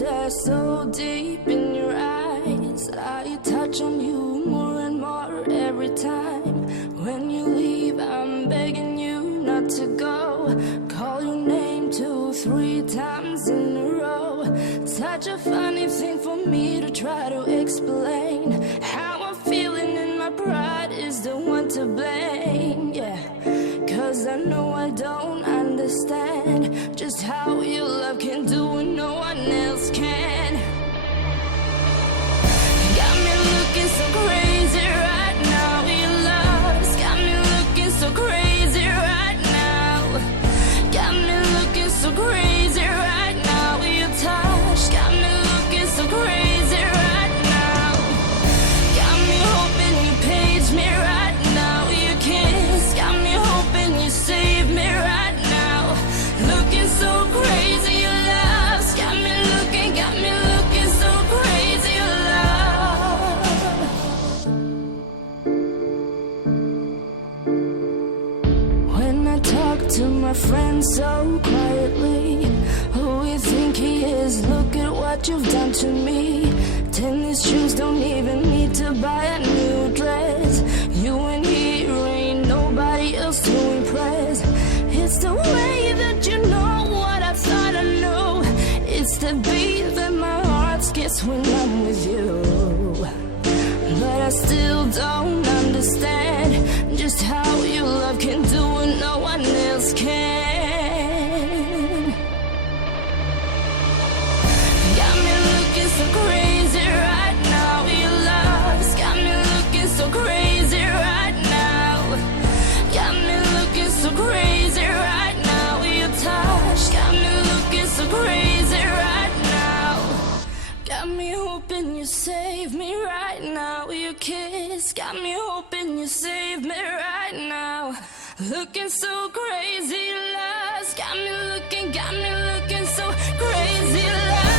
stare so deep in your eyes. I touch on you more and more every time. When you leave, I'm begging you not to go. Call your name 2, 3 times in a row. Such a funny thing for me to try to explain. How I'm feeling and my pride is the one to blame. Yeah, 'cause I know I don't understand just how your love can do what no one else can. Got me looking so crazy right now. Your love's got me looking so crazy right now. Got me looking so crazy right now. Your touch got me looking so crazy right now. Got me hoping you page me right now. Your kiss got me hoping you save me right now. Looking so crazy, your love's got me looking so crazy, your love. When I talk to my friends so quietly, who you think he is? Look at what you've done to me. Tennis shoes, don't even need to buy a new dress. You and here ain't nobody else to impress. It's the way that you know what I thought I knew. It's the beat that my heart skips when I'm with you. But I still don't understand just how your love can do what no one else can. Got me looking so crazy right now. Your love's got me looking so crazy right now. Got me looking so crazy right now. Your touch got me looking so crazy right now. Got me hoping you save me right now. Your kiss got me hoping you save me right now. Looking so crazy, love's got me looking so crazy, love.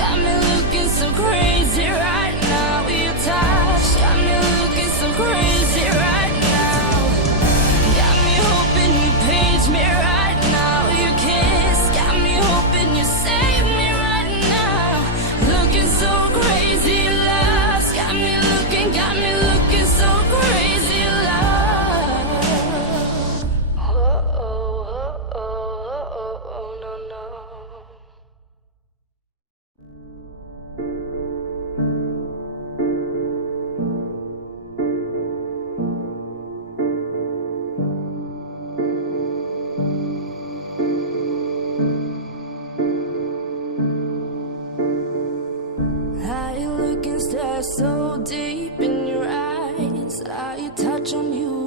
Got me looking so crazy right now. Your touch got me looking so crazy right now. Got me hoping you page me right now. Your kiss got me hoping you save me right now. Looking so crazy, love's got me looking so crazy, love. Oh, oh, no, no. I look and stare so deep in your eyes. I touch on you